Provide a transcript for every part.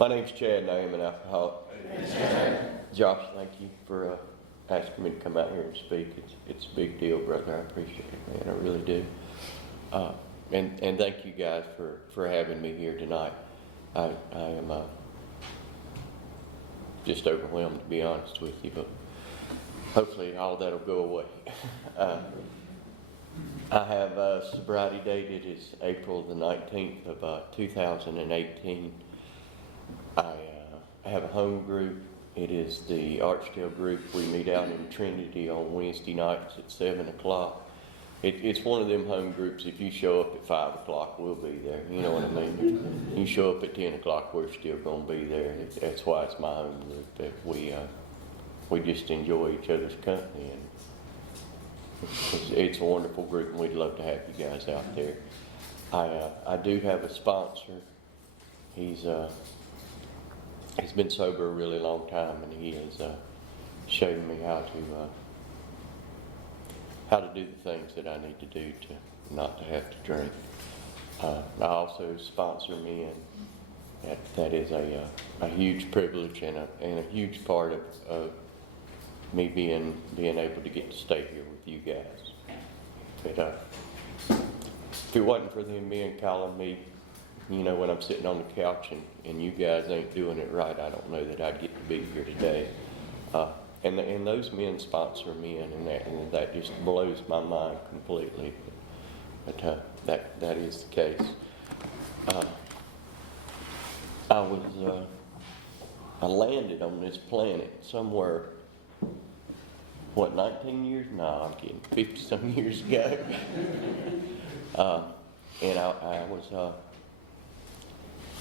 My name's Chad and I am an alcoholic. Josh, thank you for asking me to come out here and speak. It's a big deal, brother. I appreciate it, man. I really do. And thank you guys for having me here tonight. I am just overwhelmed, to be honest with you, but hopefully all that'll go away. I have a sobriety date. It is April the 19th of 2018. I have a home group. It is the Archdale group. We meet out in Trinity on Wednesday nights at 7 o'clock. It's one of them home groups. If you show up at 5 o'clock, we'll be there. You know what I mean? You show up at 10 o'clock, we're still going to be there. That's why it's my home group, that we just enjoy each other's company. And it's a wonderful group, and we'd love to have you guys out there. I do have a sponsor. He's been sober a really long time, and he has shown me how to do the things that I need to do to not to have to drink. I also sponsor men. That is a huge privilege and a huge part of me being able to get to stay here with you guys. But if it wasn't for them men calling me, you know, when I'm sitting on the couch and you guys ain't doing it right, I don't know that I'd get to be here today. And those men sponsor men, and that just blows my mind completely. But that is the case. I landed on this planet somewhere, 19 years? No, I'm kidding, 50-some years ago. And I was,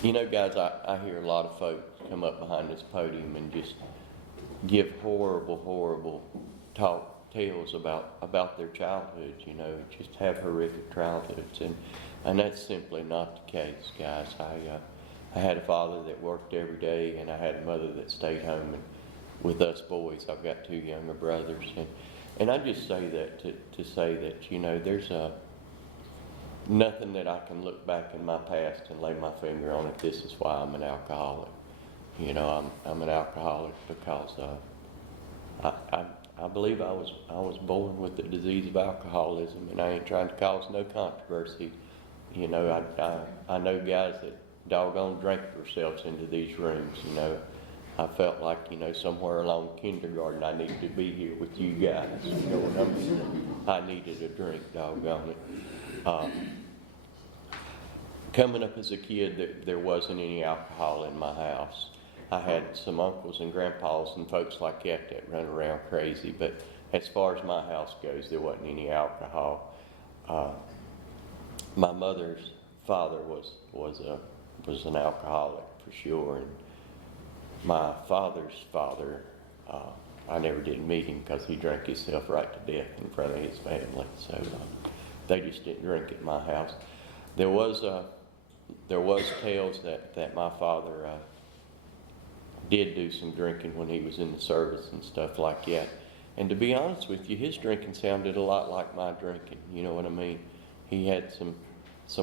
you know, guys, I hear a lot of folks come up behind this podium and just give horrible tales about their childhoods, you know, just have horrific childhoods. And that's simply not the case, guys. I had a father that worked every day, and I had a mother that stayed home with us boys. I've got 2 younger brothers. And I just say that to say that, you know, there's nothing that I can look back in my past and lay my finger on it. This is why I'm an alcoholic. You know, I'm an alcoholic because I believe I was born with the disease of alcoholism, and I ain't trying to cause no controversy. You know, I know guys that doggone drank themselves into these rooms. You know, I felt like, you know, somewhere along kindergarten I needed to be here with you guys. You know what I mean? I needed a drink, doggone it. Coming up as a kid, there wasn't any alcohol in my house. I had some uncles and grandpas and folks like that run around crazy, but as far as my house goes, there wasn't any alcohol. My mother's father was an alcoholic for sure, and my father's father, I never did meet him because he drank himself right to death in front of his family. So they just didn't drink at my house. There was tales that my father did do some drinking when he was in the service and stuff like that. And to be honest with you, his drinking sounded a lot like my drinking. You know what I mean? He had some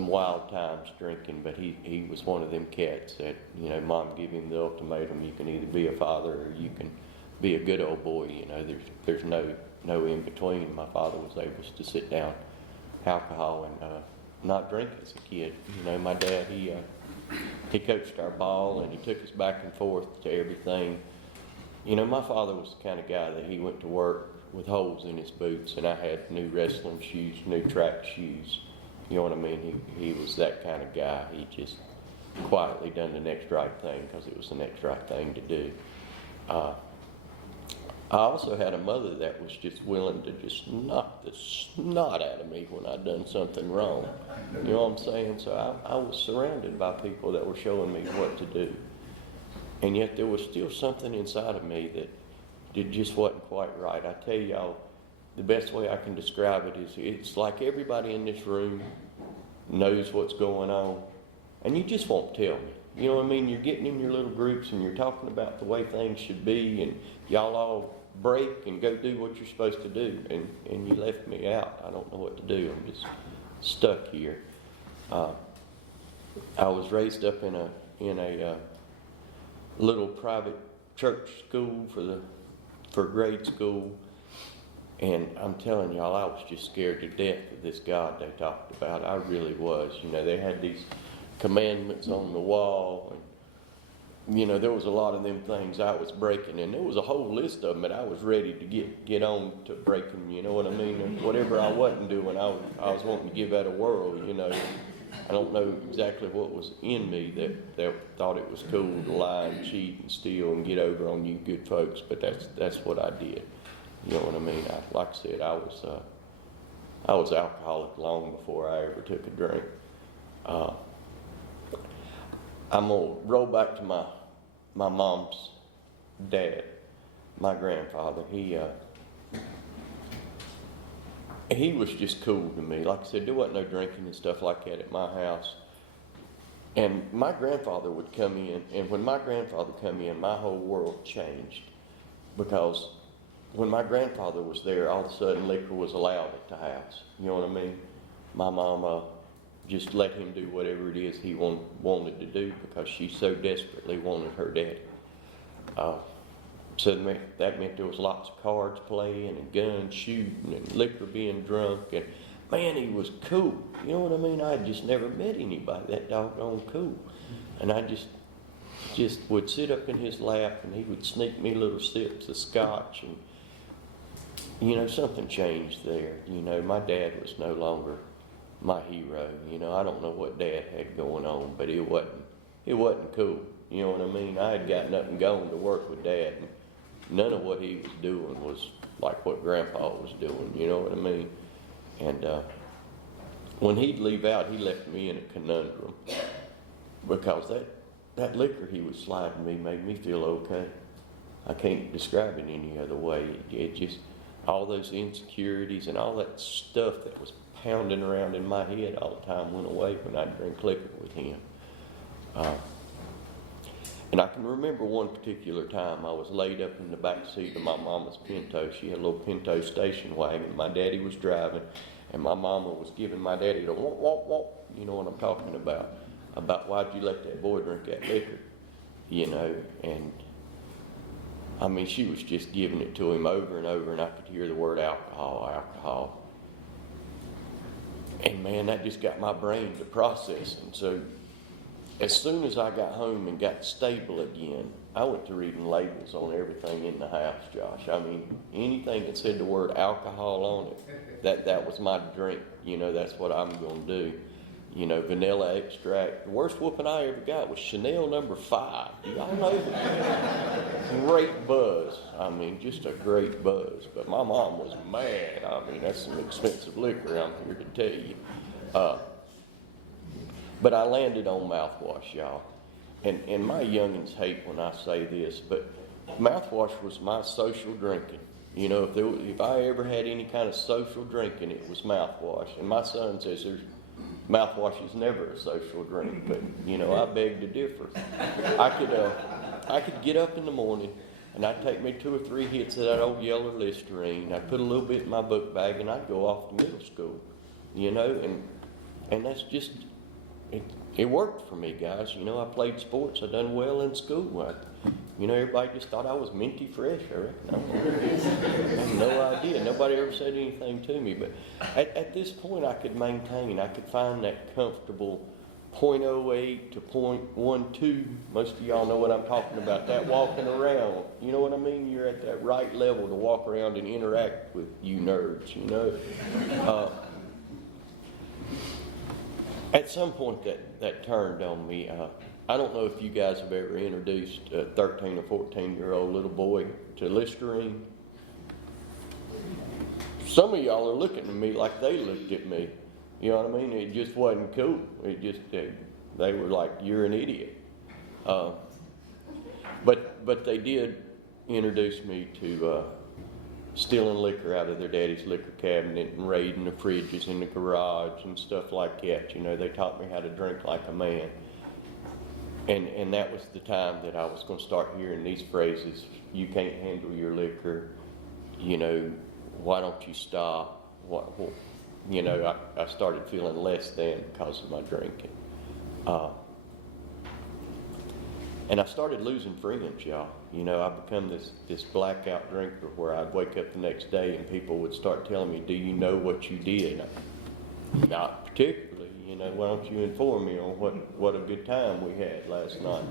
wild times drinking, but he was one of them cats that, you know, Mom gave him the ultimatum: you can either be a father or you can be a good old boy. You know, there's no in between. My father was able to sit down alcohol and not drink as a kid. You know, my dad, he coached our ball, and he took us back and forth to everything. You know, my father was the kind of guy that he went to work with holes in his boots, and I had new wrestling shoes, new track shoes. You know what I mean? He was that kind of guy. He just quietly done the next right thing because it was the next right thing to do. I also had a mother that was just willing to just knock the snot out of me when I'd done something wrong. You know what I'm saying? So I was surrounded by people that were showing me what to do. And yet there was still something inside of me that just wasn't quite right. I tell y'all, the best way I can describe it is it's like everybody in this room knows what's going on, and you just won't tell me. You know what I mean? You're getting in your little groups and you're talking about the way things should be, and y'all all break and go do what you're supposed to do, and you left me out. I don't know what to do. I'm just stuck here. I was raised up in a little private church school for grade school. And I'm telling y'all, I was just scared to death of this God they talked about. I really was. You know, they had these commandments on the wall, and you know, there was a lot of them things I was breaking, and there was a whole list of them that I was ready to get on to breaking. You know what I mean? And whatever I wasn't doing, I was wanting to give that a whirl. You know, I don't know exactly what was in me that thought it was cool to lie and cheat and steal and get over on you good folks, but that's what I did. You know what I mean? Like I said, I was alcoholic long before I ever took a drink. I'm gonna roll back to my mom's dad, my grandfather. He was just cool to me. Like I said, there wasn't no drinking and stuff like that at my house. And my grandfather would come in, and when my grandfather come in, my whole world changed, because when my grandfather was there, all of a sudden liquor was allowed at the house. You know what I mean? My mama just let him do whatever it is he wanted to do, because she so desperately wanted her daddy. So that meant there was lots of cards playing and guns shooting and liquor being drunk. And man, he was cool. You know what I mean? I had just never met anybody that doggone cool. And I just would sit up in his lap, and he would sneak me little sips of scotch. And you know, something changed there. You know, my dad was no longer my hero. You know, I don't know what Dad had going on, but it wasn't cool. You know what I mean? I had gotten up and gone to work with Dad, and none of what he was doing was like what Grandpa was doing. You know what I mean? And when he'd leave out, he left me in a conundrum, because that liquor he was sliding me made me feel okay. I can't describe it any other way. It just, all those insecurities and all that stuff that was pounding around in my head all the time went away when I drank liquor with him. And I can remember one particular time I was laid up in the back seat of my mama's Pinto. She had a little Pinto station wagon. My daddy was driving, and my mama was giving my daddy the womp, womp, womp. You know what I'm talking about why'd you let that boy drink that liquor, you know. And I mean, she was just giving it to him over and over, and I could hear the word alcohol, alcohol. And man, that just got my brain to processing. So as soon as I got home and got stable again, I went to reading labels on everything in the house, Josh. I mean, anything that said the word alcohol on it, that was my drink. You know, that's what I'm going to do. You know, vanilla extract. The worst whooping I ever got was Chanel No. 5. Do y'all know that? Great buzz. I mean, just a great buzz. But my mom was mad. I mean, that's some expensive liquor, I'm here to tell you. But I landed on mouthwash, y'all. And my youngins hate when I say this, but mouthwash was my social drinking. You know, if I ever had any kind of social drinking, it was mouthwash. And my son says mouthwash is never a social drink, but you know, I beg to differ. I could get up in the morning and I'd take me 2 or 3 hits of that old yellow Listerine. I'd put a little bit in my book bag and I'd go off to middle school. You know, and that's just, it worked for me, guys. You know, I played sports. I done well in school. You know, everybody just thought I was minty fresh, I reckon. I have no idea. Nobody ever said anything to me. But at this point, I could find that comfortable 0.08 to 0.12. Most of y'all know what I'm talking about. That walking around. You know what I mean? You're at that right level to walk around and interact with you nerds, you know. At some point that turned on me. I don't know if you guys have ever introduced a 13 or 14-year-old little boy to Listerine. Some of y'all are looking at me like they looked at me. You know what I mean? It just wasn't cool. It just, they were like, you're an idiot. But they did introduce me to stealing liquor out of their daddy's liquor cabinet and raiding the fridges in the garage and stuff like that. You know, they taught me how to drink like a man. And that was the time that I was going to start hearing these phrases: you can't handle your liquor, you know, why don't you stop? You know, I started feeling less than because of my drinking. And I started losing friends, y'all. You know, I become this blackout drinker where I'd wake up the next day and people would start telling me, do you know what you did? Not particularly, you know, why don't you inform me on what a good time we had last night,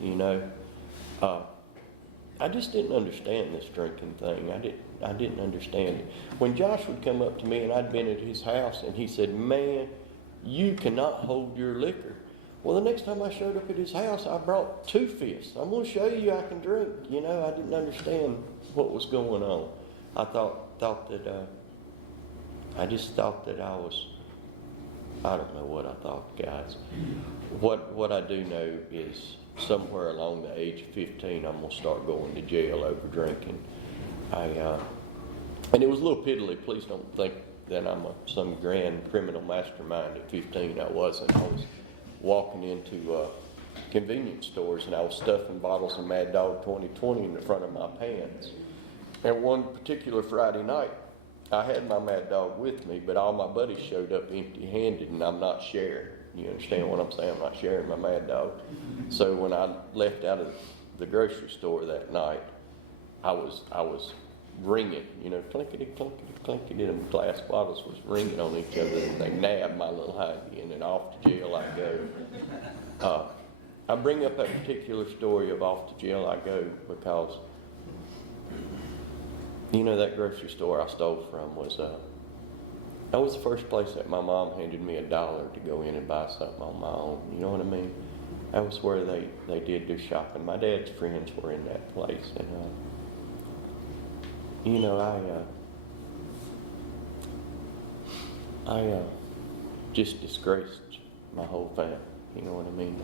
you know? I just didn't understand this drinking thing. I didn't understand it. When Josh would come up to me and I'd been at his house and he said, man, you cannot hold your liquor. Well, the next time I showed up at his house, I brought 2 fists. I'm going to show you I can drink. You know, I didn't understand what was going on. I thought that, I just thought that I was, I don't know what I thought, guys. What I do know is somewhere along the age of 15, I'm going to start going to jail over drinking. And it was a little piddly. Please don't think that I'm some grand criminal mastermind at 15. I wasn't. I was walking into convenience stores and I was stuffing bottles of Mad Dog 2020 in the front of my pants. And one particular Friday night, I had my Mad Dog with me, but all my buddies showed up empty-handed and I'm not sharing. You understand what I'm saying? I'm not sharing my Mad Dog. So when I left out of the grocery store that night, I was ringing, you know, clinkety, clinkety, clinkety, and glass bottles was ringing on each other, and they nabbed my little hiney, and then off to jail I go. I bring up that particular story of off to jail I go because, you know, that grocery store I stole from was, that was the first place that my mom handed me $1 to go in and buy something on my own, you know what I mean? That was where they did their shopping. My dad's friends were in that place, and you know, I just disgraced my whole family, you know what I mean?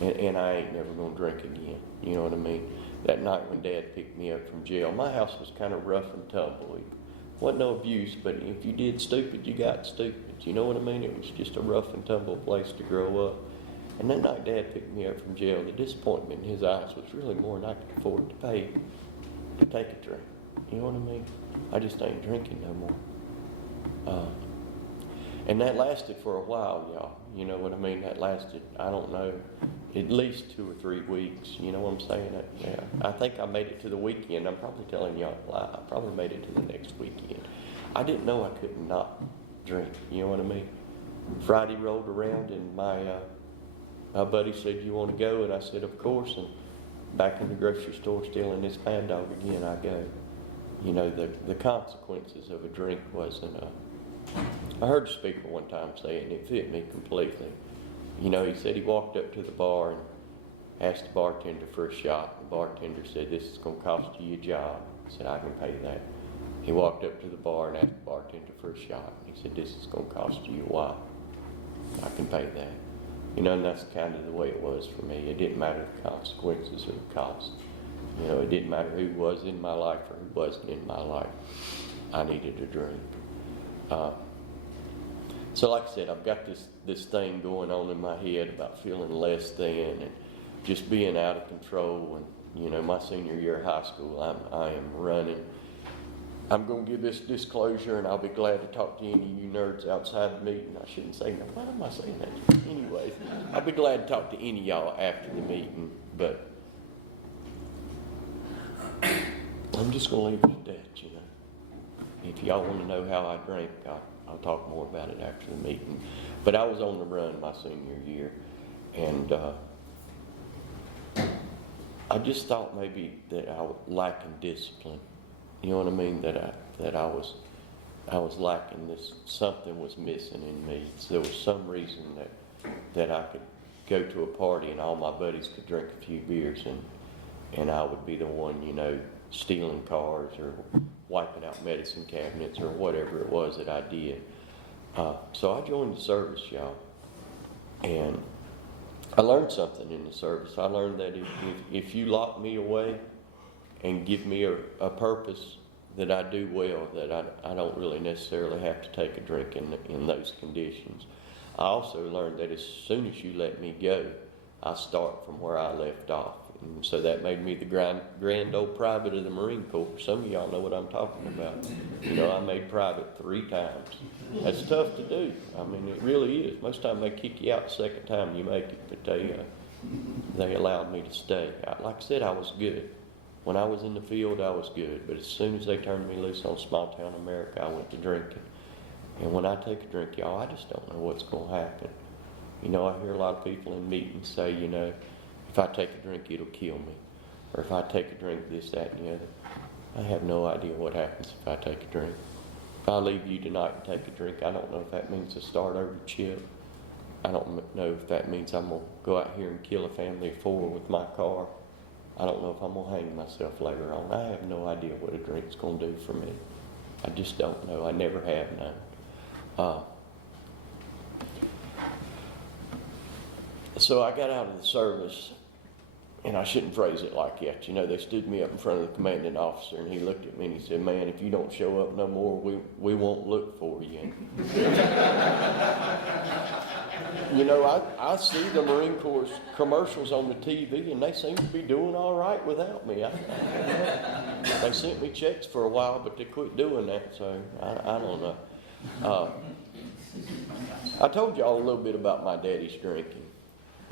And I ain't never gonna drink again, you know what I mean? That night when Dad picked me up from jail, my house was kind of rough and tumble. It wasn't no abuse, but if you did stupid, you got stupid, you know what I mean? It was just a rough and tumble place to grow up. And that night Dad picked me up from jail, the disappointment in his eyes was really more than I could afford to pay to take a drink. You know what I mean? I just ain't drinking no more. And that lasted for a while, y'all. You know what I mean? That lasted, I don't know, at least 2 or 3 weeks. You know what I'm saying? Yeah. I think I made it to the weekend. I'm probably telling y'all a lie. I probably made it to the next weekend. I didn't know I could not drink. You know what I mean? Friday rolled around and my buddy said, you want to go? And I said, of course. And back in the grocery store stealing this Mad Dog again, I go. You know, the consequences of a drink wasn't, I heard a speaker one time say it, and it fit me completely. You know, he said he walked up to the bar and asked the bartender for a shot. The bartender said, this is going to cost you your job. He said, I can pay that. He walked up to the bar and asked the bartender for a shot. He said, this is going to cost you your wife. I can pay that. You know, and that's kind of the way it was for me. It didn't matter the consequences or the cost. You know, it didn't matter who was in my life or who wasn't in my life. I needed a drink. So like I said, I've got this thing going on in my head about feeling less than and just being out of control. And, you know, my senior year of high school, I am running. I'm going to give this disclosure, and I'll be glad to talk to any of you nerds outside the meeting. I shouldn't say that. Why am I saying that? Anyways, I'll be glad to talk to any of y'all after the meeting, but I'm just going to leave it at that, you know. If y'all want to know how I drank, I'll talk more about it after the meeting. But I was on the run my senior year, and I just thought maybe that I was lacking discipline. You know what I mean? That I was lacking this. Something was missing in me. So there was some reason that I could go to a party and all my buddies could drink a few beers and I would be the one, you know, stealing cars or wiping out medicine cabinets or whatever it was that I did. So I joined the service, y'all, and I learned something in the service. I learned that if you lock me away and give me a purpose that I do well, that I don't really necessarily have to take a drink in those conditions. I also learned that as soon as you let me go, I start from where I left off. And so that made me the grand old private of the Marine Corps. Some of y'all know what I'm talking about. You know, I made private 3 times. That's tough to do. I mean, it really is. Most time they kick you out the second time you make it, but they allowed me to stay. Like I said, I was good. When I was in the field, I was good. But as soon as they turned me loose on small town America, I went to drinking. And when I take a drink, y'all, I just don't know what's going to happen. You know, I hear a lot of people in meetings say, you know, if I take a drink, it'll kill me. Or if I take a drink, this, that, and the other. I have no idea what happens if I take a drink. If I leave you tonight and take a drink, I don't know if that means a start over chip. I don't know if that means I'm going to go out here and kill a family of 4 with my car. I don't know if I'm going to hang myself later on. I have no idea what a drink's going to do for me. I just don't know. I never have known. So I got out of the service, and I shouldn't phrase it like that. You know, they stood me up in front of the commanding officer, and he looked at me and he said, "Man, if you don't show up no more, we won't look for you." You know, I see the Marine Corps commercials on the TV, and they seem to be doing all right without me. They sent me checks for a while, but they quit doing that, so I don't know. I told y'all a little bit about my daddy's drinking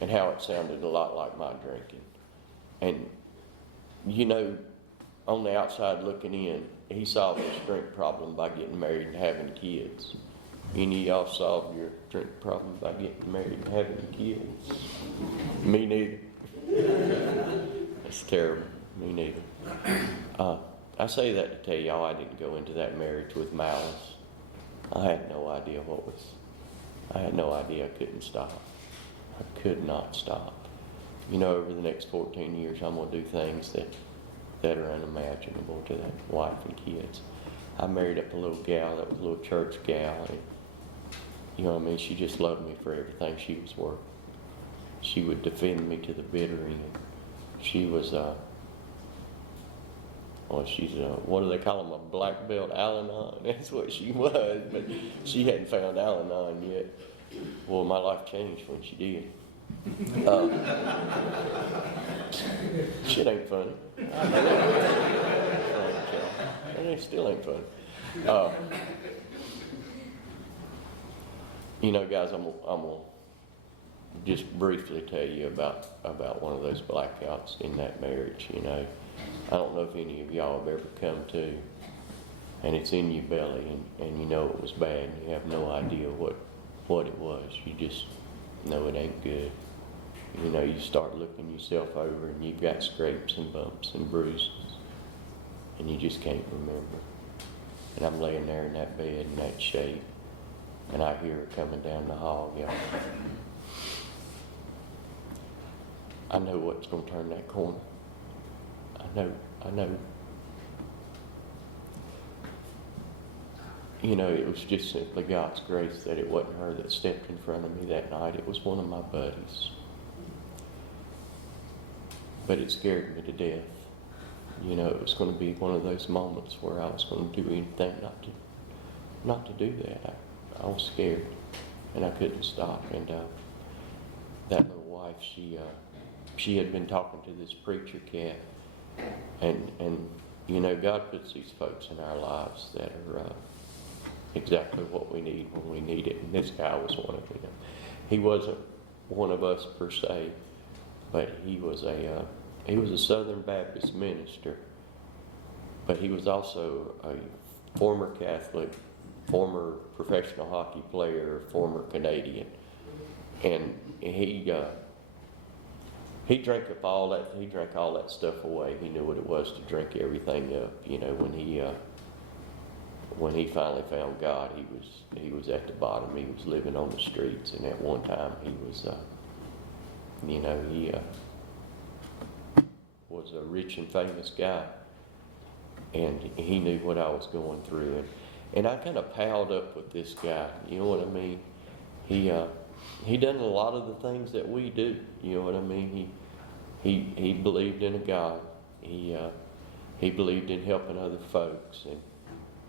and how it sounded a lot like my drinking. And, you know, on the outside looking in, he solved his drink problem by getting married and having kids. Any of y'all solve your drink problem by getting married and having kids? Me neither. That's terrible. Me neither. I say that to tell y'all I didn't go into that marriage with malice. I had no idea I had no idea I couldn't stop. I could not stop. You know, over the next 14 years, I'm going to do things that are unimaginable to that wife and kids. I married up a little gal that was a little church gal, and you know what I mean? She just loved me for everything she was worth. She would defend me to the bitter end. She was, she's what do they call them, a black belt Al-Anon? That's what she was, but she hadn't found Al-Anon yet. Well, my life changed when she did. Shit ain't funny. It still ain't funny. You know, guys, I'm gonna just briefly tell you about one of those blackouts in that marriage. You know, I don't know if any of y'all have ever come to, and it's in your belly, and you know it was bad, and you have no idea what it was. You just know it ain't good. You know, you start looking yourself over, and you've got scrapes and bumps and bruises, and you just can't remember. And I'm laying there in that bed in that shape, and I hear her coming down the hall, y'all. I know what's going to turn that corner. I know. You know, it was just simply God's grace that it wasn't her that stepped in front of me that night. It was one of my buddies. But it scared me to death. You know, it was going to be one of those moments where I was going to do anything not to do that. I was scared, and I couldn't stop. And that little wife, she had been talking to this preacher cat, and you know, God puts these folks in our lives that are exactly what we need when we need it. And this guy was one of them. He wasn't one of us per se, but he was a Southern Baptist minister, but he was also a former Catholic, former professional hockey player, former Canadian, and he drank up all that. He drank all that stuff away. He knew what it was to drink everything up. You know, when he finally found God, he was at the bottom. He was living on the streets, and at one time he was, he was a rich and famous guy, and he knew what I was going through, and I kind of palled up with this guy. You know what I mean? He done a lot of the things that we do. You know what I mean? He believed in a God. He believed in helping other folks, and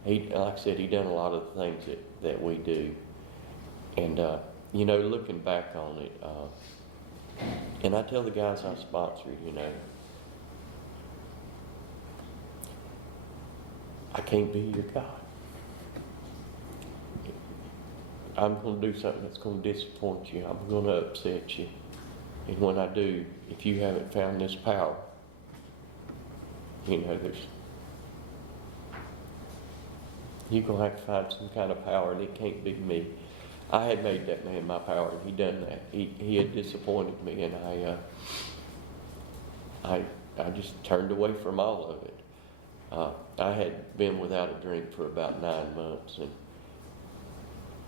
like I said, he done a lot of the things that we do. And you know, looking back on it, and I tell the guys I sponsor, you know, I can't be your God. I'm going to do something that's going to disappoint you. I'm going to upset you. And when I do, if you haven't found this power, you know, you're going to have to find some kind of power, and it can't be me. I had made that man my power, and he done that. He had disappointed me, and I just turned away from all of it. I had been without a drink for about 9 months, and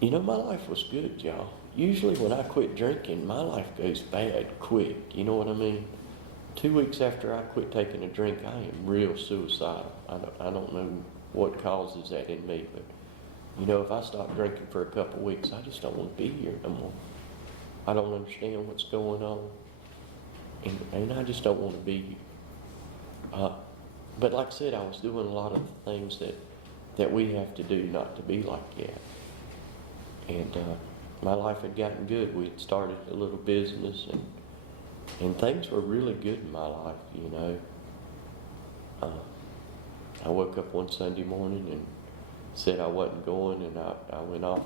you know, my life was good, y'all. Usually when I quit drinking, my life goes bad quick. You know what I mean? 2 weeks after I quit taking a drink, I am real suicidal. I don't know what causes that in me, but you know, if I stop drinking for a couple of weeks, I just don't want to be here no more. I don't understand what's going on, and I just don't want to be here. But like I said, I was doing a lot of things that we have to do not to be like that. And my life had gotten good. We had started a little business, and things were really good in my life, you know. I woke up one Sunday morning and said I wasn't going, and I went off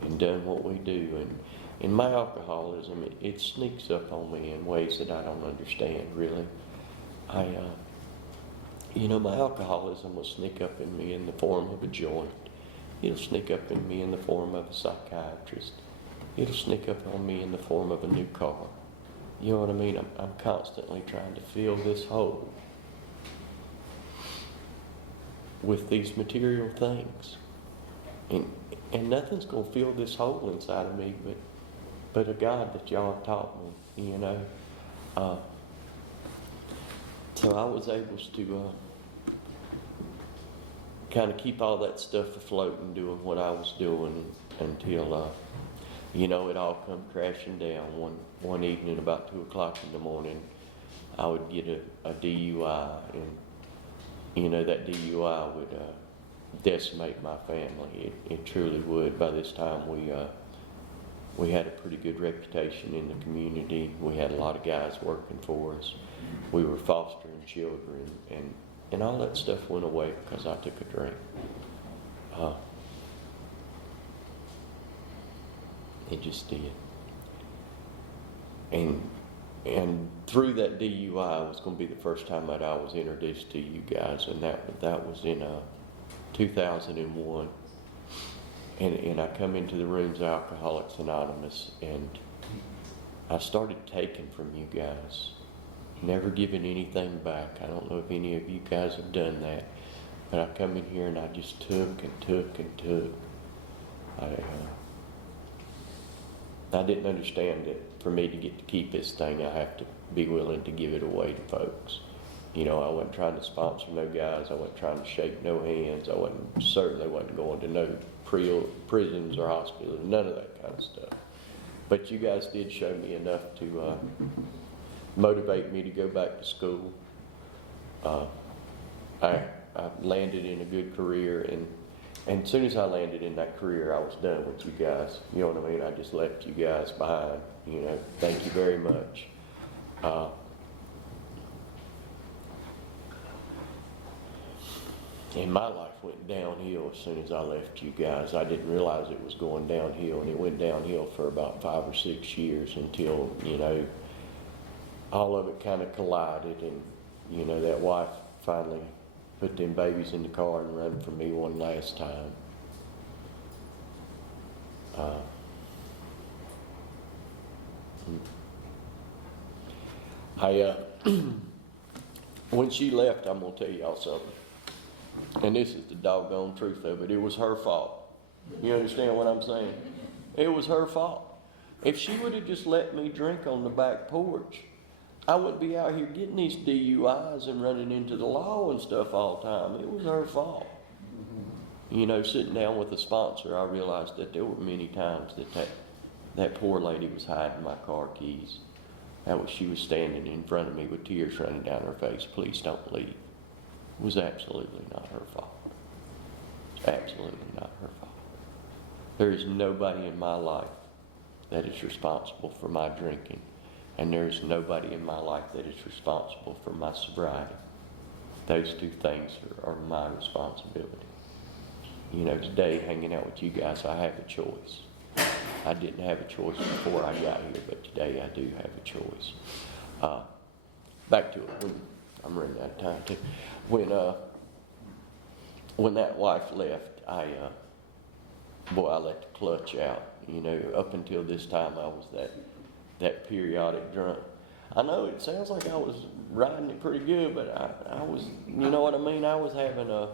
and done what we do. And my alcoholism, it sneaks up on me in ways that I don't understand, really. You know, my alcoholism will sneak up in me in the form of a joint. It'll sneak up in me in the form of a psychiatrist. It'll sneak up on me in the form of a new car. You know what I mean? I'm constantly trying to fill this hole with these material things. And nothing's going to fill this hole inside of me but a God that y'all have taught me, you know. So I was able to kind of keep all that stuff afloat and doing what I was doing until, you know, it all come crashing down. One evening about 2 o'clock in the morning, I would get a DUI, and, you know, that DUI would decimate my family. It truly would. By this time, we had a pretty good reputation in the community. We had a lot of guys working for us. We were fostering children, and all that stuff went away because I took a drink. It just did. And through that DUI was going to be the first time that I was introduced to you guys, and that was in 2001. And I come into the rooms of Alcoholics Anonymous, and I started taking from you guys, never giving anything back. I don't know if any of you guys have done that, but I come in here and I just took and took and took. I didn't understand that for me to get to keep this thing, I have to be willing to give it away to folks. You know, I wasn't trying to sponsor no guys. I wasn't trying to shake no hands. I certainly wasn't going to no prisons or hospitals, none of that kind of stuff. But you guys did show me enough to motivate me to go back to school. I landed in a good career, and as soon as I landed in that career, I was done with you guys. You know what I mean? I just left you guys behind. You know, thank you very much. And my life went downhill as soon as I left you guys. I didn't realize it was going downhill, and it went downhill for about 5 or 6 years until, you know, all of it kind of collided, and, you know, that wife finally put them babies in the car and run from me one last time. When she left, I'm going to tell y'all something. And this is the doggone truth of it. It was her fault. You understand what I'm saying? It was her fault. If she would have just let me drink on the back porch, I wouldn't be out here getting these DUIs and running into the law and stuff all the time. It was her fault. You know, sitting down with a sponsor, I realized that there were many times that poor lady was hiding my car keys. She was standing in front of me with tears running down her face. Please don't leave. It was absolutely not her fault. It's absolutely not her fault. There is nobody in my life that is responsible for my drinking. And there is nobody in my life that is responsible for my sobriety. Those two things are my responsibility. You know, today, hanging out with you guys, I have a choice. I didn't have a choice before I got here, but today I do have a choice. Back to it. I'm running out of time too. When that wife left, I let the clutch out. Up until this time, I was that periodic drunk. I know it sounds like I was riding it pretty good, but I was, you know what I mean? I was having I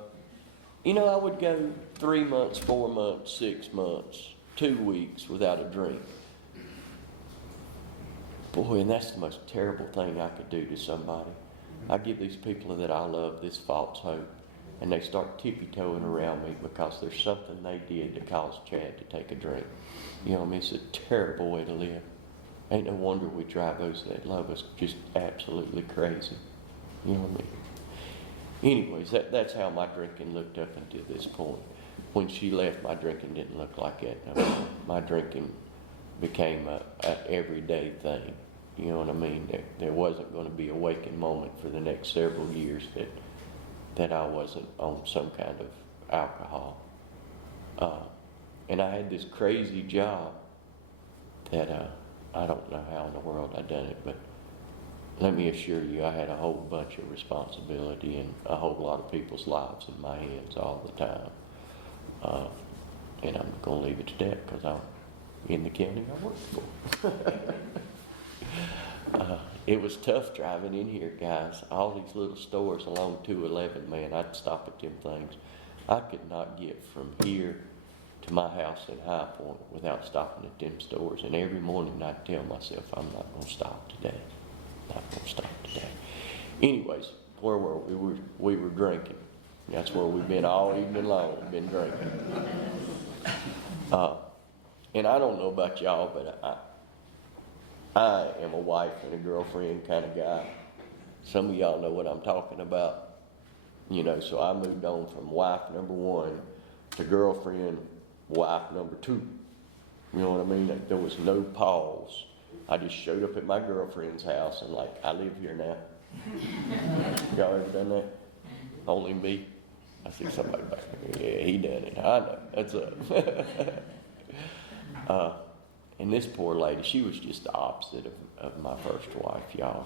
would go 3 months, 4 months, 6 months, 2 weeks without a drink. Boy, and that's the most terrible thing I could do to somebody. I give these people that I love this false hope, and they start tippy-toeing around me because there's something they did that caused Chad to take a drink. You know what I mean? It's a terrible way to live. Ain't no wonder we drive those that love us just absolutely crazy. You know what I mean? Anyways, that's how my drinking looked up until this point. When she left, my drinking didn't look like that. My drinking became a everyday thing. You know what I mean? There wasn't going to be a waking moment for the next several years that I wasn't on some kind of alcohol. And I had this crazy job that I don't know how in the world I done it, but let me assure you, I had a whole bunch of responsibility and a whole lot of people's lives in my hands all the time. And I'm going to leave it to that because I'm in the county I work for. It was tough driving in here, guys. All these little stores along 211, man, I'd stop at them things. I could not get from here to my house in High Point without stopping at them stores. And every morning I'd tell myself, I'm not going to stop today. Not going to stop today. Anyways, where were we? We were drinking. That's where we've been all evening long. We've been drinking. And I don't know about y'all, but I am a wife and a girlfriend kind of guy. Some of y'all know what I'm talking about. So I moved on from wife number 1 to girlfriend, wife number 2. You know what I mean? There was no pause. I just showed up at my girlfriend's house and I live here now. Y'all ever done that? Only me? I see somebody back there. Yeah, he done it. I know. That's up. And this poor lady, she was just the opposite of my first wife, y'all.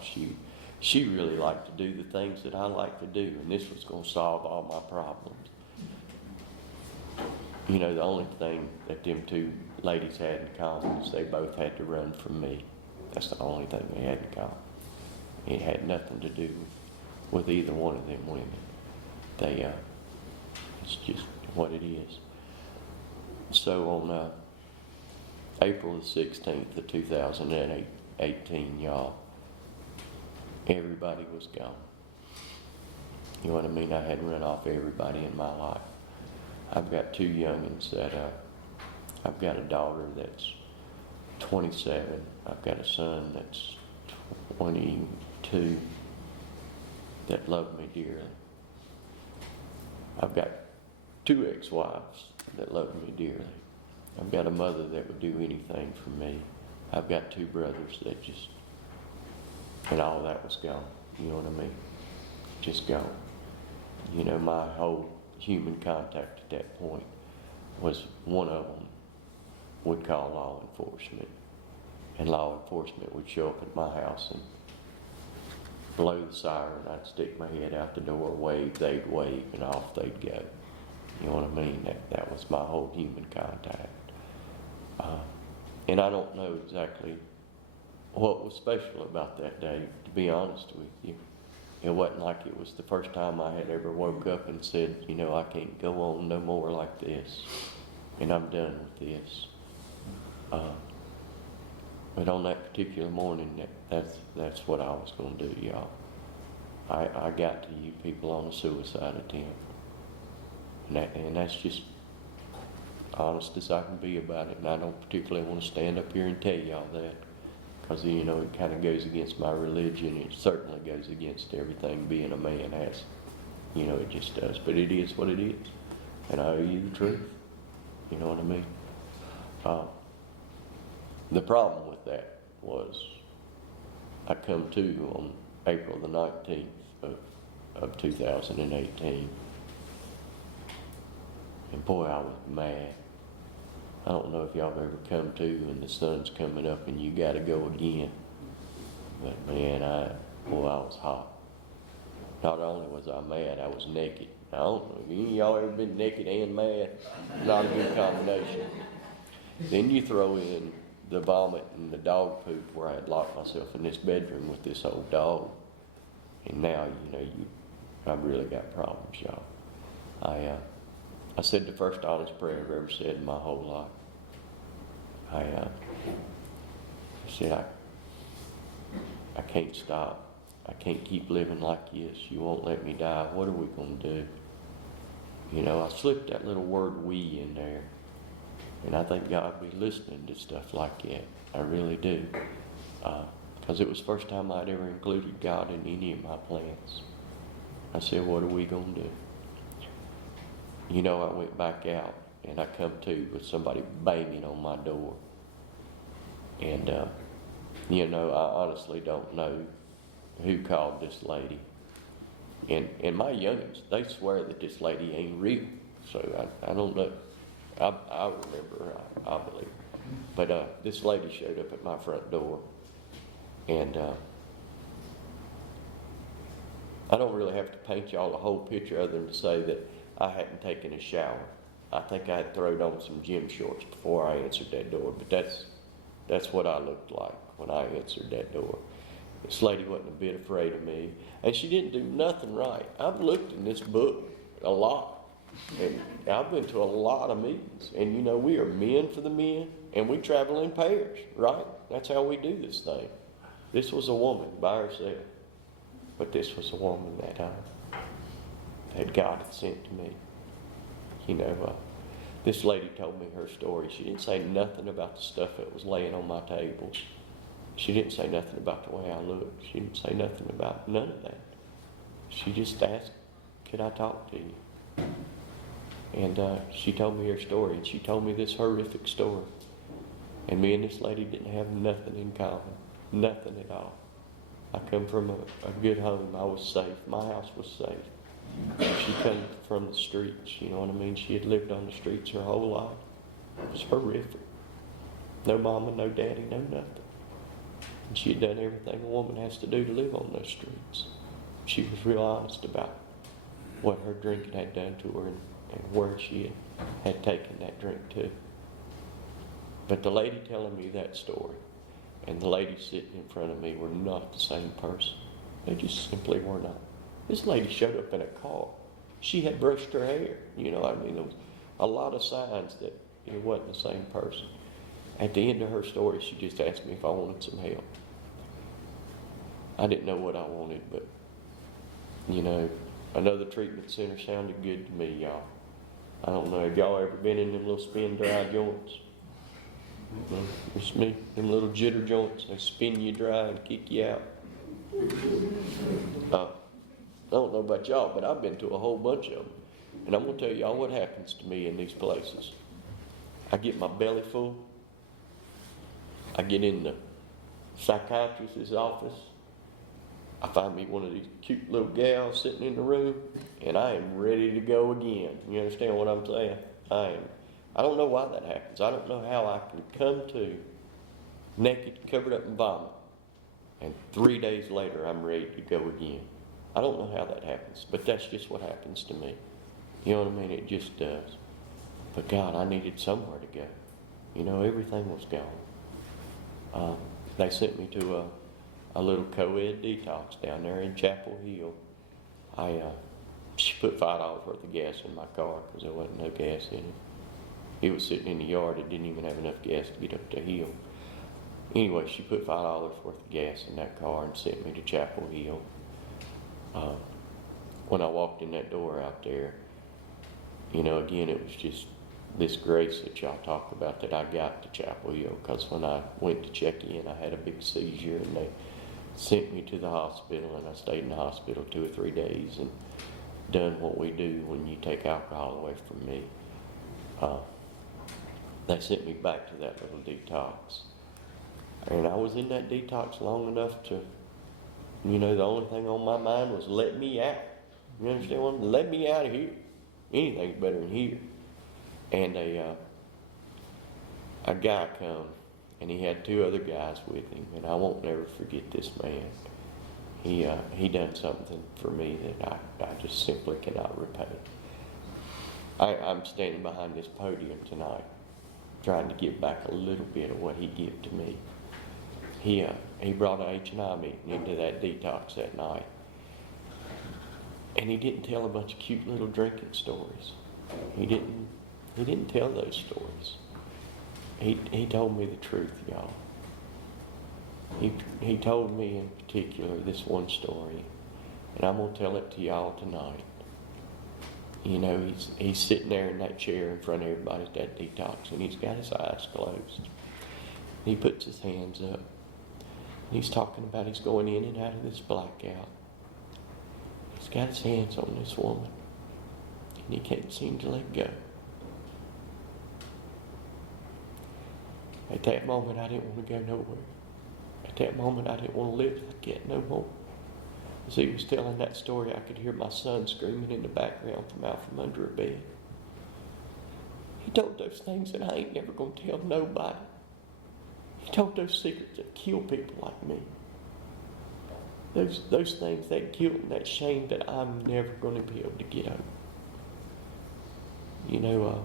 She really liked to do the things that I like to do, and this was going to solve all my problems. The only thing that them two ladies had in common is they both had to run from me. That's the only thing they had in common. It had nothing to do with either one of them women. It's just what it is. So on April the 16th of 2018, y'all, everybody was gone. You know what I mean? I had run off everybody in my life. I've got 2 youngins that, I've got a daughter that's 27. I've got a son that's 22 that love me dearly. I've got 2 ex-wives that love me dearly. I've got a mother that would do anything for me. I've got 2 brothers that just, and all that was gone. You know what I mean? Just gone. My whole human contact at that point was one of them would call law enforcement. And law enforcement would show up at my house and blow the siren. I'd stick my head out the door, wave, they'd wave, and off they'd go. You know what I mean? That was my whole human contact. And I don't know exactly what was special about that day, to be honest with you. It wasn't like it was the first time I had ever woke up and said, I can't go on no more like this, and I'm done with this. But on that particular morning, that's what I was going to do, y'all. I got to you people on a suicide attempt. And that's just honest as I can be about it. And I don't particularly want to stand up here and tell y'all that, because, it kind of goes against my religion. It certainly goes against everything being a man has. It just does. But it is what it is. And I owe you the truth. You know what I mean? The problem with that was I come to on April the 19th of 2018. And boy, I was mad. I don't know if y'all have ever come to and the sun's coming up and you got to go again. But man, I was hot. Not only was I mad, I was naked. I don't know, have any of y'all ever been naked and mad? Not a good combination. Then you throw in the vomit and the dog poop where I had locked myself in this bedroom with this old dog. And now, I've really got problems, y'all. I said the first honest prayer I've ever said in my whole life. I said, I can't stop. I can't keep living like this. You won't let me die. What are we going to do? I slipped that little word "we" in there. And I think God be listening to stuff like that. I really do. Because it was the first time I'd ever included God in any of my plans. I said, what are we going to do? I went back out and I come to with somebody banging on my door. And, I honestly don't know who called this lady. And my youngins, they swear that this lady ain't real. So I don't know. I remember, I believe. But this lady showed up at my front door. And I don't really have to paint y'all a whole picture other than to say that I hadn't taken a shower. I think I had thrown on some gym shorts before I answered that door. But that's what I looked like when I answered that door. This lady wasn't a bit afraid of me. And she didn't do nothing right. I've looked in this book a lot. And I've been to a lot of meetings. And we are men for the men. And we travel in pairs, right? That's how we do this thing. This was a woman by herself. But this was a woman that God had sent to me. This lady told me her story. She didn't say nothing about the stuff that was laying on my table. She didn't say nothing about the way I looked. She didn't say nothing about none of that. She just asked, could I talk to you? And she told me her story, and she told me this horrific story. And me and this lady didn't have nothing in common. Nothing at all. I come from a good home. I was safe. My house was safe. She come from the streets, you know what I mean? She had lived on the streets her whole life. It was horrific. No mama, no daddy, no nothing. And she had done everything a woman has to do to live on those streets. She was real honest about what her drinking had done to her and where she had taken that drink to. But the lady telling me that story and the lady sitting in front of me were not the same person. They just simply were not. This lady showed up in a car. She had brushed her hair. There was a lot of signs that it wasn't the same person. At the end of her story, she just asked me if I wanted some help. I didn't know what I wanted, but, another treatment center sounded good to me, y'all. I don't know, have y'all ever been in them little spin dry joints? It's me, them little jitter joints, they spin you dry and kick you out. I don't know about y'all, but I've been to a whole bunch of them. And I'm going to tell y'all what happens to me in these places. I get my belly full. I get in the psychiatrist's office. I find me one of these cute little gals sitting in the room, and I am ready to go again. You understand what I'm saying? I don't know why that happens. I don't know how I can come to naked, covered up in vomit, and 3 days later I'm ready to go again. I don't know how that happens, but that's just what happens to me. You know what I mean? It just does. But God, I needed somewhere to go. Everything was gone. They sent me to a little co-ed detox down there in Chapel Hill. She put $5 worth of gas in my car because there wasn't no gas in it. It was sitting in the yard. It didn't even have enough gas to get up the hill. Anyway, she put $5 worth of gas in that car and sent me to Chapel Hill. When I walked in that door out there, again, it was just this grace that y'all talk about that I got to Chapel Hill, because when I went to check in, I had a big seizure and they sent me to the hospital, and I stayed in the hospital 2 or 3 days and done what we do when you take alcohol away from me. They sent me back to that little detox. And I was in that detox long enough to, the only thing on my mind was let me out. You understand what I mean? Let me out of here. Anything's better than here. And a guy come, and he had two other guys with him, and I won't never forget this man. He done something for me that I just simply cannot repay. I'm standing behind this podium tonight, trying to give back a little bit of what he gave to me. He brought an H&I meeting into that detox that night, and he didn't tell a bunch of cute little drinking stories. He didn't tell those stories. He told me the truth, y'all. He told me in particular this one story, and I'm gonna tell it to y'all tonight. You know, he's sitting there in that chair in front of everybody at that detox, and he's got his eyes closed. He puts his hands up. And he's talking about he's going in and out of this blackout. He's got his hands on this woman, and he can't seem to let go. At that moment, I didn't want to go nowhere. At that moment, I didn't want to live like that no more. As he was telling that story, I could hear my son screaming in the background from out from under a bed. He told those things that I ain't never going to tell nobody. He told those secrets that kill people like me. Those things, that guilt and that shame that I'm never going to be able to get over. You know,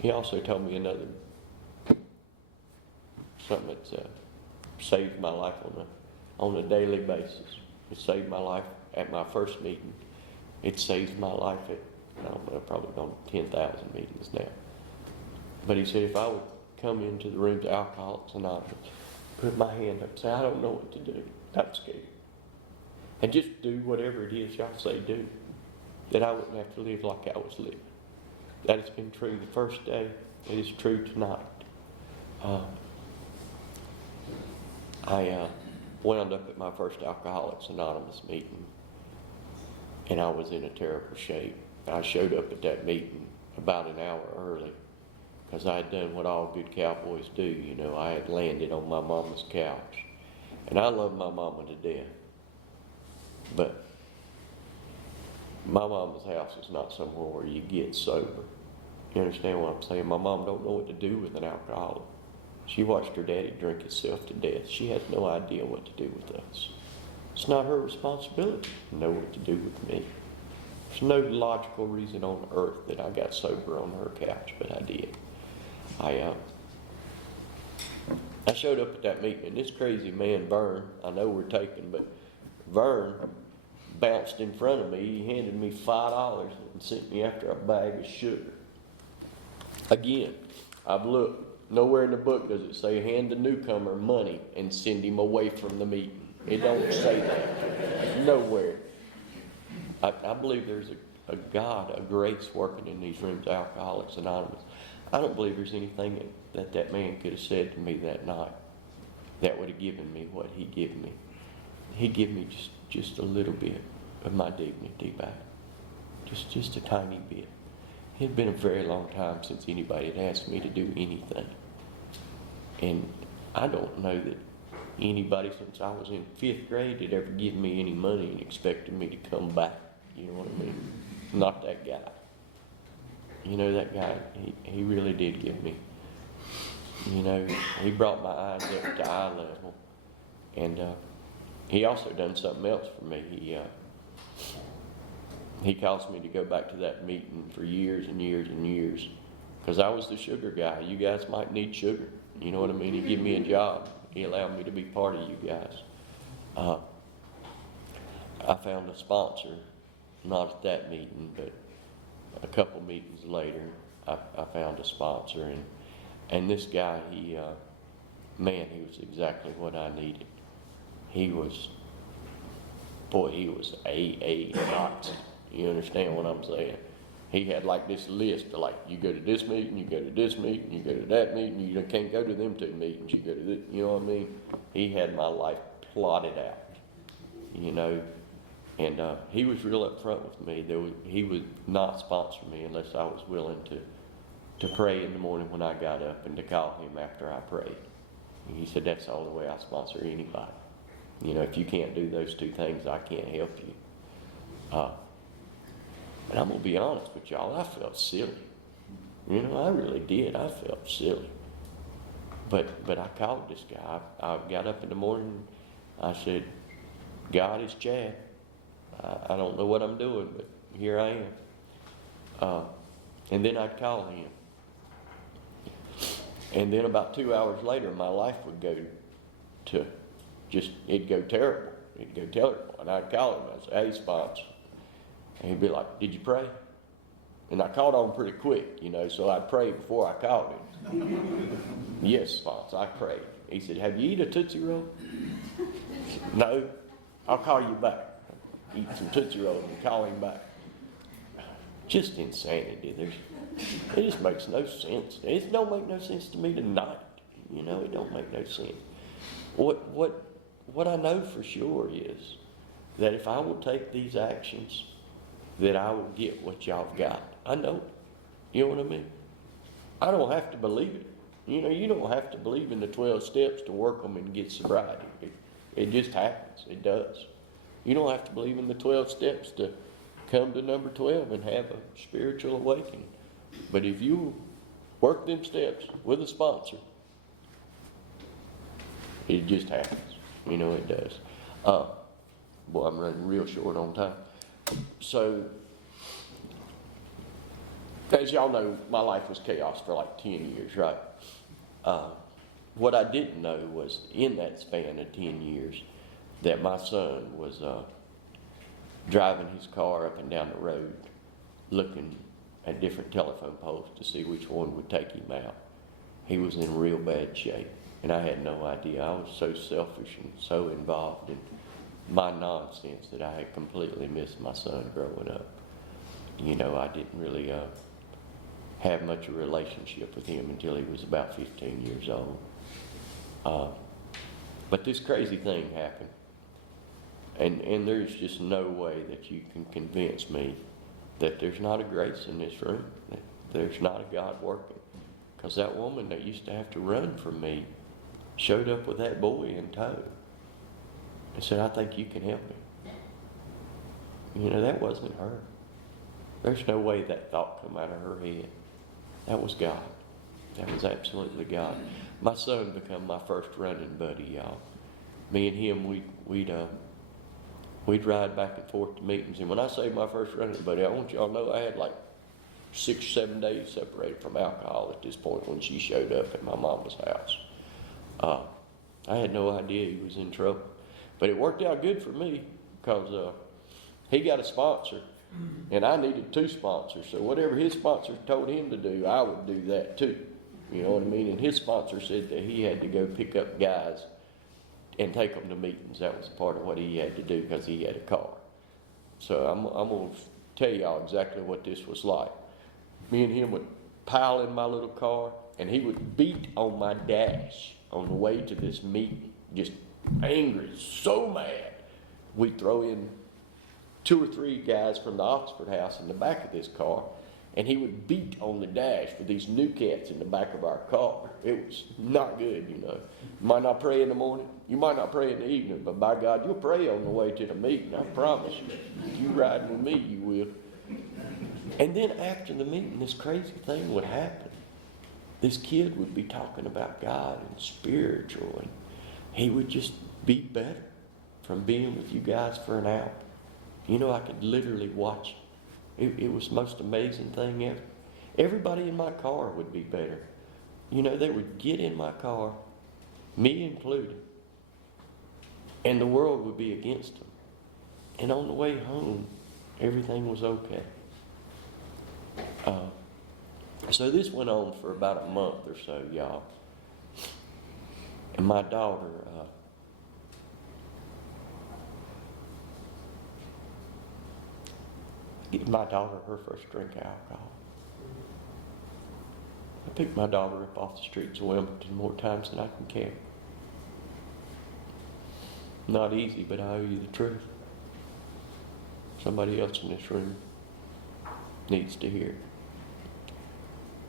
he also told me another, something that's saved my life on a daily basis. It saved my life at my first meeting. It saves my life at, I don't know, probably gone 10,000 meetings now. But he said if I would come into the room to Alcoholics Anonymous, put my hand up and say, I don't know what to do, I'm scared, and just do whatever it is y'all say do, that I wouldn't have to live like I was living. That has been true the first day. It is true tonight. I wound up at my first Alcoholics Anonymous meeting, and I was in a terrible shape. I showed up at that meeting about an hour early because I had done what all good cowboys do. You know, I had landed on my mama's couch, and I love my mama to death, but my mama's house is not somewhere where you get sober. You understand what I'm saying? My mom don't know what to do with an alcoholic. She watched her daddy drink himself to death. She has no idea what to do with us. It's not her responsibility to know what to do with me. There's no logical reason on earth that I got sober on her couch, but I did. I showed up at that meeting, and this crazy man, Vern, I know we're taping, but Vern bounced in front of me. He handed me $5 and sent me after a bag of sugar. Again, I've looked. Nowhere in the book does it say hand the newcomer money and send him away from the meeting. It don't say that. Nowhere. I believe there's a God, a grace working in these rooms, Alcoholics Anonymous. I don't believe there's anything that man could have said to me that night that would have given me what he gave me. He gave me just a little bit of my dignity back. Just a tiny bit. It had been a very long time since anybody had asked me to do anything. And I don't know that anybody since I was in 5th grade had ever given me any money and expected me to come back. You know what I mean? Not that guy. You know, that guy, he really did give me. You know, he brought my eyes up to eye level. And he also done something else for me. He caused me to go back to that meeting for years and years and years because I was the sugar guy. You guys might need sugar. You know what I mean? He gave me a job. He allowed me to be part of you guys. I found a sponsor, not at that meeting, but a couple meetings later, I found a sponsor. And this guy, he was exactly what I needed. He was AA Nazi. You understand what I'm saying? He had like this list of like, you go to this meeting, you go to this meeting, you go to that meeting, you can't go to them 2 meetings, you go to this, you know what I mean? He had my life plotted out, you know, and he was real upfront with me. He would not sponsor me unless I was willing to pray in the morning when I got up and to call him after I prayed. And he said, that's the only way I sponsor anybody. You know, if you can't do those 2 things, I can't help you. And I'm going to be honest with y'all, I felt silly. You know, I really did. I felt silly. But I called this guy. I got up in the morning. I said, God, it's Chad. I don't know what I'm doing, but here I am. And then I'd call him. And then about 2 hours later, my life would go to it'd go terrible. It'd go terrible. And I'd call him. I'd say, hey, Sponsor. And he'd be like, did you pray? And I caught on pretty quick, you know, so I'd pray before I called him. Yes, Sponsor, I prayed. He said, have you eaten a Tootsie Roll? No, I'll call you back. Eat some Tootsie Rolls and call him back. Just insanity. It just makes no sense. It don't make no sense to me tonight. You know, it don't make no sense. What I know for sure is that if I will take these actions, that I will get what y'all got. I know it. You know what I mean? I don't have to believe it. You know, you don't have to believe in the 12 steps to work them and get sobriety. It just happens. It does. You don't have to believe in the 12 steps to come to number 12 and have a spiritual awakening. But if you work them steps with a sponsor, it just happens. You know, it does. Boy, I'm running real short on time. So, as y'all know, my life was chaos for like 10 years, right? What I didn't know was in that span of 10 years that my son was driving his car up and down the road looking at different telephone poles to see which one would take him out. He was in real bad shape, and I had no idea. I was so selfish and so involved in my nonsense that I had completely missed my son growing up. You know, I didn't really have much of a relationship with him until he was about 15 years old. But this crazy thing happened. And there's just no way that you can convince me that there's not a grace in this room, that there's not a God working. Because that woman that used to have to run from me showed up with that boy in tow and said, I think you can help me. You know, that wasn't her. There's no way that thought come out of her head. That was God. That was absolutely God. My son became my first running buddy, y'all. Me and him, we'd ride back and forth to meetings. And when I say my first running buddy, I want y'all to know I had like 6 or 7 days separated from alcohol at this point when she showed up at my mama's house. I had no idea he was in trouble. But it worked out good for me because he got a sponsor and I needed 2 sponsors. So whatever his sponsor told him to do, I would do that too. You know what I mean? And his sponsor said that he had to go pick up guys and take them to meetings. That was part of what he had to do because he had a car. So I'm going to tell y'all exactly what this was like. Me and him would pile in my little car, and he would beat on my dash on the way to this meeting, just angry, so mad. We'd throw in 2 or 3 guys from the Oxford house in the back of this car, and he would beat on the dash with these new cats in the back of our car. It was not good, you know. You might not pray in the morning, you might not pray in the evening, but by God, you'll pray on the way to the meeting, I promise you. If you riding with me, you will. And then after the meeting, this crazy thing would happen. This kid would be talking about God and spiritual, and he would just be better from being with you guys for an hour. You know, I could literally watch it. It was the most amazing thing ever. Everybody in my car would be better. You know, they would get in my car, me included, and the world would be against them. And on the way home, everything was okay. So this went on for about a month or so, y'all. And my daughter, gave my daughter her first drink of alcohol. I picked my daughter up off the streets of Wilmington more times than I can count. Not easy, but I owe you the truth. Somebody else in this room needs to hear it.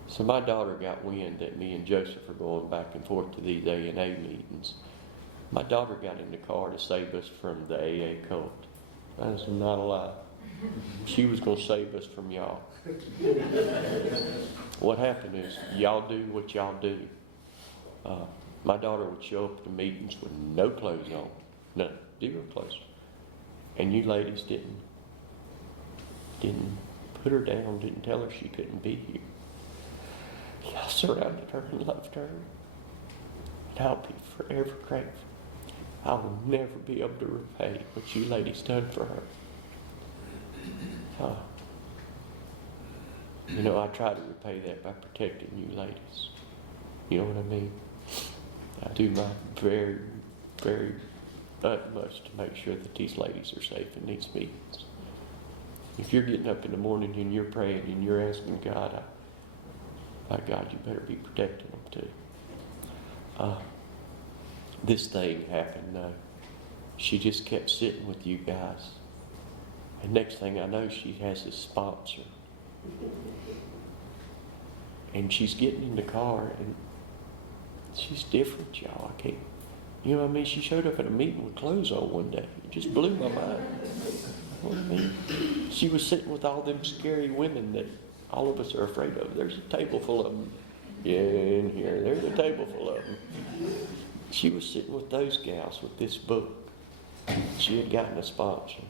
So my daughter got wind that me and Joseph are going back and forth to these A&A meetings. My daughter got in the car to save us from the AA cult. That is not a lie. She was going to save us from y'all. What happened is, y'all do what y'all do. My daughter would show up to meetings with no clothes on. None. Zero clothes. And you ladies didn't put her down, didn't tell her she couldn't be here. Y'all surrounded her and loved her. And I'll be forever grateful. I will never be able to repay what you ladies done for her. I try to repay that by protecting you ladies. You know what I mean? I do my very, very utmost to make sure that these ladies are safe in these meetings. If you're getting up in the morning and you're praying and you're asking God, by God, you better be protecting them too. This thing happened though. She just kept sitting with you guys. And next thing I know, she has a sponsor. And she's getting in the car and she's different, y'all. I can't, you know what I mean? She showed up at a meeting with clothes on one day. It just blew my mind. You know what I mean? She was sitting with all them scary women that all of us are afraid of. There's a table full of them. Yeah, in here. There's a table full of them. She was sitting with those gals with this book. She had gotten a sponsor.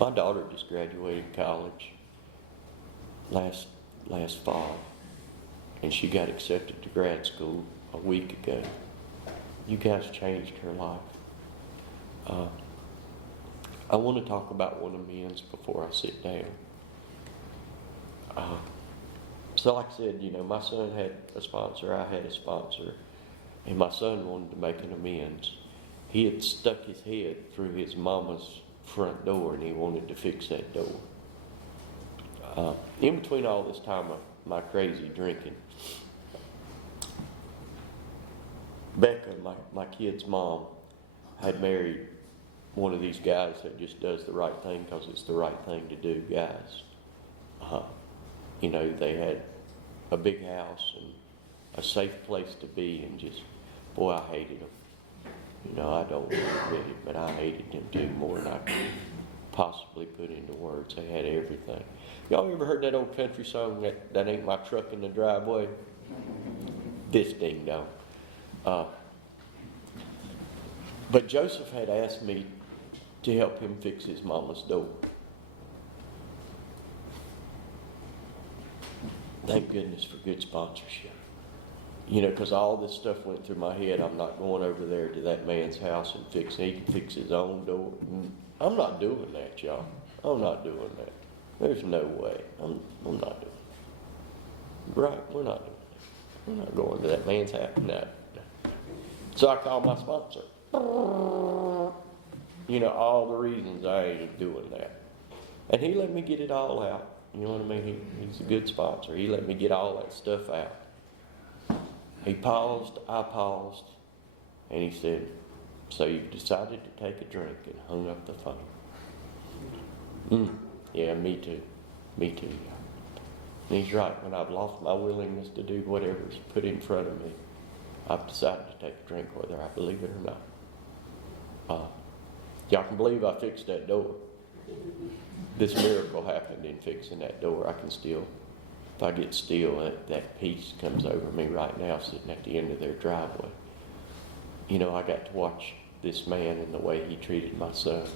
My daughter just graduated college last fall, and she got accepted to grad school a week ago. You guys changed her life. I want to talk about one of the men's before I sit down. So like I said, my son had a sponsor, I had a sponsor, and my son wanted to make an amends. He had stuck his head through his mama's front door and he wanted to fix that door. In between all this time of my crazy drinking, Becca, my kid's mom, had married one of these guys that just does the right thing because it's the right thing to do, guys. They had a big house and a safe place to be, and just, boy, I hated them. I don't want to admit it, but I hated them too more than I could possibly put into words. They had everything. Y'all ever heard that old country song, that ain't my truck in the driveway? This ding dong. But Joseph had asked me to help him fix his mama's door. Thank goodness for good sponsorship. Because all this stuff went through my head. I'm not going over there to that man's house and fixing. He can fix his own door. I'm not doing that, y'all. I'm not doing that. There's no way. I'm not doing it. Right? We're not doing it. We're not going to that man's house. No. So I called my sponsor. All the reasons I ain't doing that. And he let me get it all out. You know what I mean? He's a good sponsor. He let me get all that stuff out. He paused, I paused, and he said, "So you've decided to take a drink," and hung up the phone. Yeah, me too. Me too. And he's right. When I've lost my willingness to do whatever's put in front of me, I've decided to take a drink whether I believe it or not. Y'all can believe I fixed that door. This miracle happened in fixing that door. I can still, if I get still, that peace comes over me right now sitting at the end of their driveway. I got to watch this man and the way he treated my son.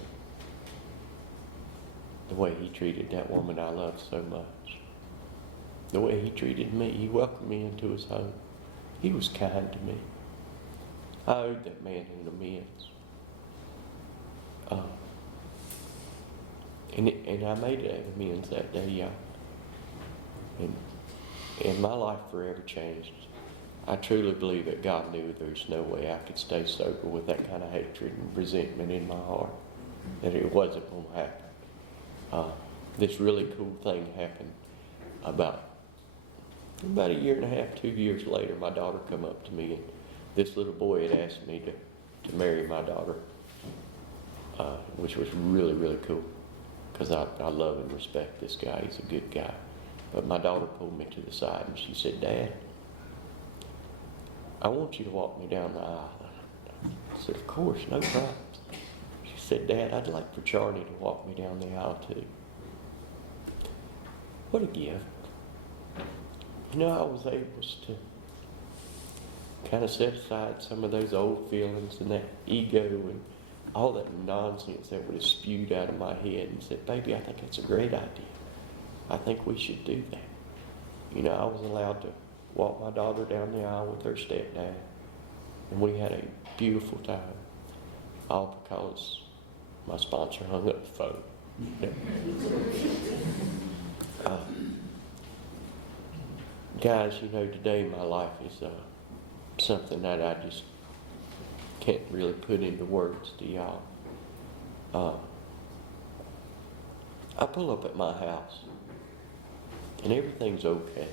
The way he treated that woman I love so much. The way he treated me. He welcomed me into his home. He was kind to me. I owed that man an amends. And I made an amends that day, y'all. And my life forever changed. I truly believe that God knew there's no way I could stay sober with that kind of hatred and resentment in my heart, that it wasn't going to happen. This really cool thing happened about a year and a half, 2 years later. My daughter come up to me, and this little boy had asked me to marry my daughter, which was really, really cool, because I love and respect this guy. He's a good guy. But my daughter pulled me to the side and she said, "Dad, I want you to walk me down the aisle." I said, "Of course, no problem." She said, Dad, I'd like for Charlie to walk me down the aisle too. What a gift. You know, I was able to kind of set aside some of those old feelings and that ego and all that nonsense that would have spewed out of my head and said, baby, I think it's a great idea. I think we should do that. You know, I was allowed to walk my daughter down the aisle with her stepdad, and we had a beautiful time, all because my sponsor hung up the phone. Guys, you know, today my life is something that I just can't really put into words to y'all. I pull up at my house, and everything's okay.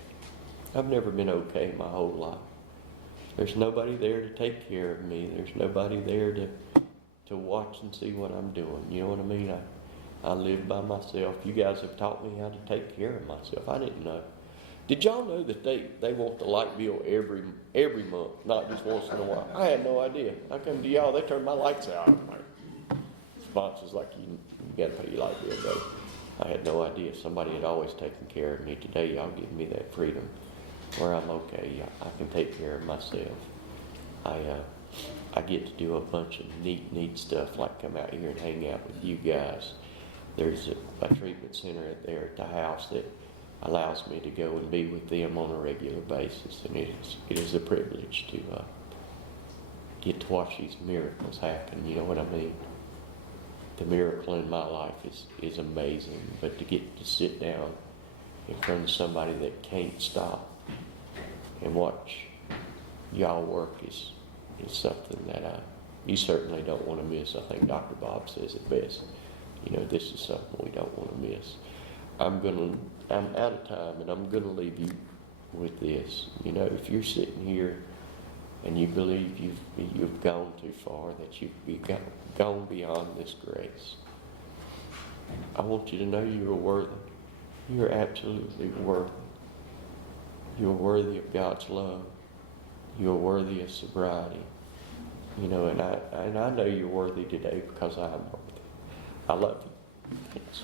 I've never been okay my whole life. There's nobody there to take care of me. There's nobody there to watch and see what I'm doing. You know what I mean? I live by myself. You guys have taught me how to take care of myself. I didn't know. Did y'all know that they want the light bill every month, not just once in a while? I had no idea. I come to y'all, they turn my lights out. I'm like, sponsors like you got to pay your light bill, buddy. I had no idea. Somebody had always taken care of me. Today, y'all give me that freedom where I'm okay. I can take care of myself. I get to do a bunch of neat stuff, like come out here and hang out with you guys. There's a treatment center there at the house that allows me to go and be with them on a regular basis, and it is a privilege to get to watch these miracles happen. You know what I mean? The miracle in my life is amazing, but to get to sit down in front of somebody that can't stop and watch y'all work is something that you certainly don't want to miss. I think Dr. Bob says it best. You know, this is something we don't want to miss. I'm out of time, and I'm gonna leave you with this. You know, if you're sitting here and you believe you've gone too far, that you've gone beyond this grace, I want you to know you are worthy. You're absolutely worthy. You're worthy of God's love. You're worthy of sobriety. You know, and I know you're worthy today because I am worthy. I love you. Thanks.